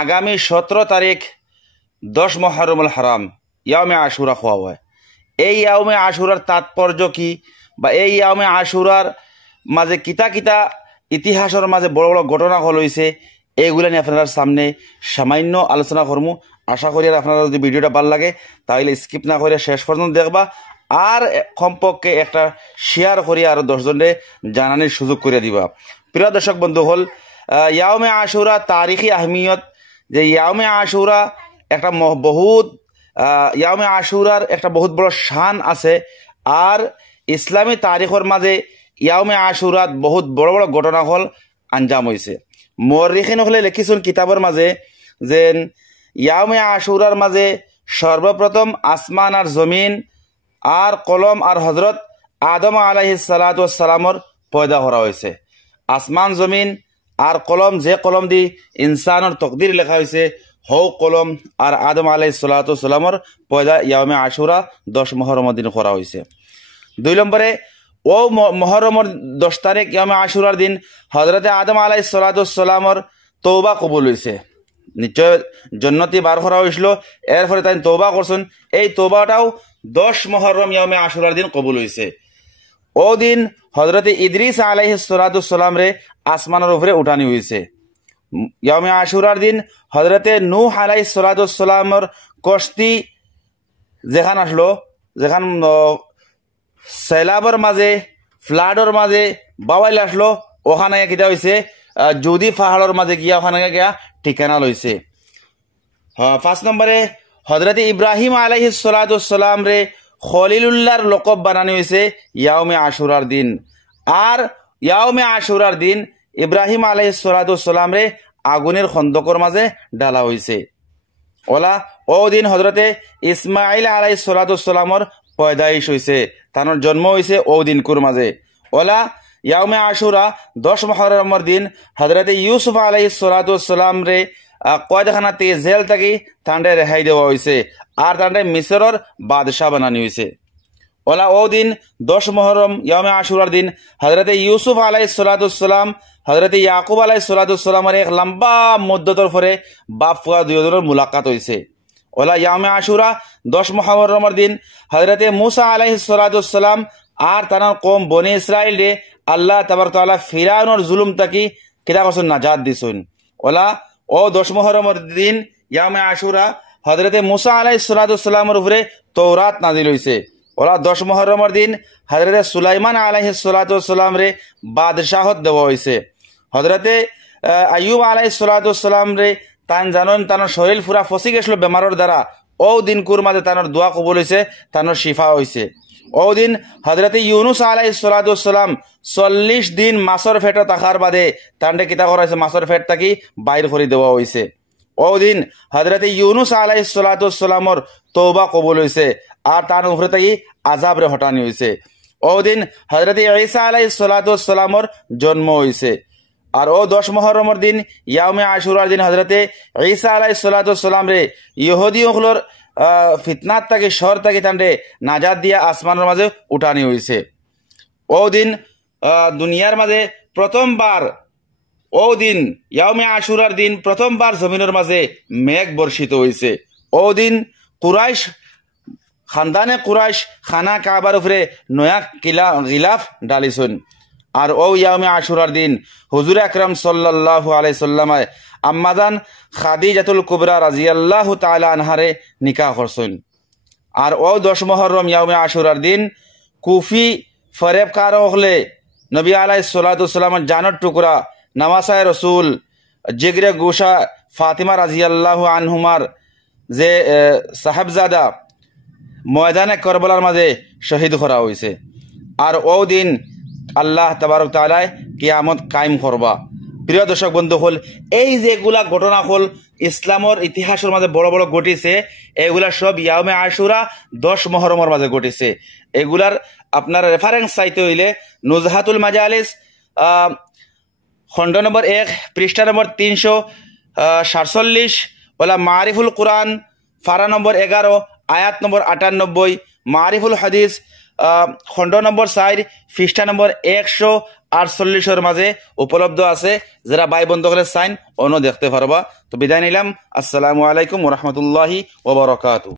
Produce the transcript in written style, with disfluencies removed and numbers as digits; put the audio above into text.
আগামী 17 তারিখ 10 মুহররমুল হারাম ইয়াউমে আশুরা খাওয়া হয়। এই ইয়াউমে আশুরার তাৎপর্য কি বা এই ইয়াউমে আশুরার মাঝে কিতা কিতা ইতিহাসের মাঝে বড় বড় ঘটনা হল হয়েছে এইগুলা নিয়ে আপনার সামনে সামান্য আলোচনা করবো। আশা করি আর আপনারা যদি ভিডিওটা ভালো লাগে তাহলে স্কিপ না করে শেষ পর্যন্ত দেখবা আর কমপক্ষে একটা শেয়ার করি আর 10 জনে জানানোর সুযোগ করে দিবা। প্রিয় দর্শক বন্ধু হল ইয়াউমে আশুরা তারিখি আহমিয়ত, যে ইয়াউমে আশুরা একটা বহুত ইয়াউমে আশুরার একটা বহুত বড় শান আছে। আর ইসলামী তারিখের মাঝে ইয়াউমে আশুরাত বহুত বড় বড় ঘটনা হল আঞ্জাম হয়েছে। মুআররিখিন হলে লিখিছেন কিতাবের মাঝে যে ইয়াউমে আশুরার মাঝে সর্বপ্রথম আসমান আর জমিন আর কলম আর হজরত আদম আলাইহিস সালাতু ওয়াস সালামর পয়দা করা হয়েছে। আসমান জমিন আর কলম, যে কলম দি ইনসানের তকদির লেখা হয়েছে, হৌ কলম আর আদম আলাইহিস সালাতু ওয়াস সালামর পয়দা ইয়াউমে আশুরা 10 মুহররমের দিন করা হয়েছে। 2 নম্বরে ও মুহররমের 10 তারিখ ইয়াউমে আশুরার দিন হযরতে আদম আলাইহিস সালাতু ওয়াস সালামর তওবা কবুল হয়েছে। নিশ্চয় জান্নাতি বার করা হয়েছিল, এরপরে তাই তওবা করছেন। এই তওবাটাও 10 মুহররম ইয়াউমে আশুরার দিন কবুল হয়েছে। ও দিন হযরতে ইদ্রিস আলাইহিস সালাতু ওয়াস সালাম রে আসমানের উপরে উঠানি হয়েছে। ইয়াউমে আশুরার দিন হযরতে নূহ আলাইহিস সালাতু ওয়াস সালামর কশতি যেখান আসলো, যেখান সৈলাবর মাঝে ফ্লাডর মাঝে বাওয়াইল আসলো, ওখানে কিটা হয়েছে জুদি পাহাড়ের মাঝে গিয়া ওখানে গিয়া ঠিকানা লইছে। 5 নম্বরে হযরতে ইব্রাহিম আলাইহিস সালাতু ওয়াস সালাম রে খলিলুল্লাহর লকব বানানো হয়েছে ইয়াউমে আশুরার দিন। আর ইয়াউমে আশুরার দিন ইব্রাহিম আলাইহিস সালাতু ওয়াস সালাম রে আগুনের খন্দকর মাঝে ডালা হয়েছে। ওলা ও দিন হযরতে ইসমাইল আলাইহিস সালাতু ওয়াস সালামর পয়দাইশ হয়েছে, তার জন্ম হয়েছে ও দিনকুর মাঝে। ওলা ইয়াউমে আশুরা 10 মুহররমের দিন হযরতে ইউসুফ আলাইহিস সালাতু ওয়াস সালাম রে কয়দাখানাতে জেল থাকি তান্ডে রেহাই দেওয়া হয়েছে আর তান্ডে মিশরের বাদশাহ বানানি হয়েছে। ওলা ও দিন 10 মুহররম ইয়াউমে আশুরার দিন হযরতে ইউসুফ আলাইহিস সালাতু ওয়াস সালাম হযরতে ইয়াকুব আলাইহিস সালাতু ওয়াস সালামের এক লম্বা মুদ্দতের পরে বাপ ফুয়া দুজনের মুলাকাত হয়েছে। ওলা ইয়াউমে আশুরা 10 মুহররমের দিন হযরতে মুসা আলাইহিস সালাতু ওয়াস সালাম আর তার কওম বনি ইসরাইল রে আল্লাহ তাবারক তাআলা ফিরাউনের জুলুম থাকি কিতা করছেন, নাজাত দিছেন। ওলা ও 10 মুহররমের দিন ইয়াউমে আশুরা হযরতে মুসা আলাইহিস সালাতু ওয়াস সালামের উপরে তওরাত নাজিল হইছে। ওলা 10 মুহররমের দিন হযরতে সুলাইমান আলাইহিস সালাতু ওয়াস সালাম রে বাদশাহত দেওয়া হইছে। হযরতে আইয়ুব আলাইহিস সালাতু ওয়াস সালাম রে তান জানেন তার শরীর পুরা ফসি গেছিল বেমারের দ্বারা, ও দিন কুর মাঝে তার দোয়া কবুল হয়েছে, তার শিফা হয়েছে। ও দিন হযরতে ইউনুস আলাইহিস সালাতু ওয়াস সালাম 40 দিন মাছের ফেটে থাকার বাদে তান্ডে কিতা করা হয়েছে, মাছের ফেট থাকি বাইর করে দেওয়া হয়েছে। ও দিন হযরতে ইউনুস আলাইহিস সালাতু ওয়াস সালামর তওবা কবুল হয়েছে আর তার উপরে থাকি আযাব রে হটানি হয়েছে। ও দিন হযরতে ঈসা আলাইহিস সালাতু ওয়াস সালামর জন্ম হয়েছে। আর ও 10 মুহররমের দিন ইয়াউমে আশুরার দিন হযরতে ঈসা আলাইহিস সালাতু ওয়াস সালাম রে ইহুদি হলর ফিতনাত থেকে শর থেকে তান্ডে নাজাত দিয়া আসমানের মাঝে উঠানি হয়েছে। ও দিন দুনিয়ার মাঝে প্রথমবার, ও দিন ইয়াউমে আশুরার দিন প্রথমবার জমিনের মাঝে মেঘ বর্ষিত হয়েছে। ও দিন কুরাইশ খানদানে কুরাইশ খানা কাবার উপরে নয়া গিলাফ ডালিছেন। আর ও ইয়াউমে আশুরার দিন হুজুর আকরাম সাল্লাল্লাহু আলাইহি সাল্লাম আম্মাজান খাদিজাতুল কুবরা রাদিয়াল্লাহু তাআলা আনহারে নিকাহ করছেন। আর ও 10 মুহররম ইয়াউমে আশুরার দিন কুফি ফরেবকার হলে নবী আলাইহিস সালাতু ওয়াস সালামের জানের টুকরা নওয়াসায়ে রাসূল জিগরে গোশা ফাতিমা রাদিয়াল্লাহু আনহুমার যে সাহাবজাদা ময়দানে কারবালার মাঝে শহীদ করা হয়েছে। আর ও দিন আল্লাহ তাবারক তাআলা কিয়ামত কায়েম করবা। প্রিয় দর্শক বন্ধু হল এই যেগুলা ঘটনা হল ইসলামের ইতিহাসের মাঝে বড় বড় ঘটিছে, এগুলা সব ইয়াউমে আশুরা 10 মুহররমের মাঝে ঘটিছে। এগুলার আপনার রেফারেন্স চাইতে হইলে নুজহাতুল মাজালিস খণ্ড নম্বর 1 পৃষ্ঠা নম্বর 347, ওলা মারিফুল কুরআন ফারা নম্বর 11 আয়াত নম্বর 98, মারিফুল হাদিস খণ্ড নম্বর 4 পৃষ্ঠা নম্বর 48 মাঝে উপলব্ধ আছে, যারা ভাই বন্ধুগুলো চাইন অন্য দেখতে পারবা। তো বিদায় নিলাম, আসসালামু আলাইকুম ওয়া রাহমাতুল্লাহি ওয়া বারাকাতুহু।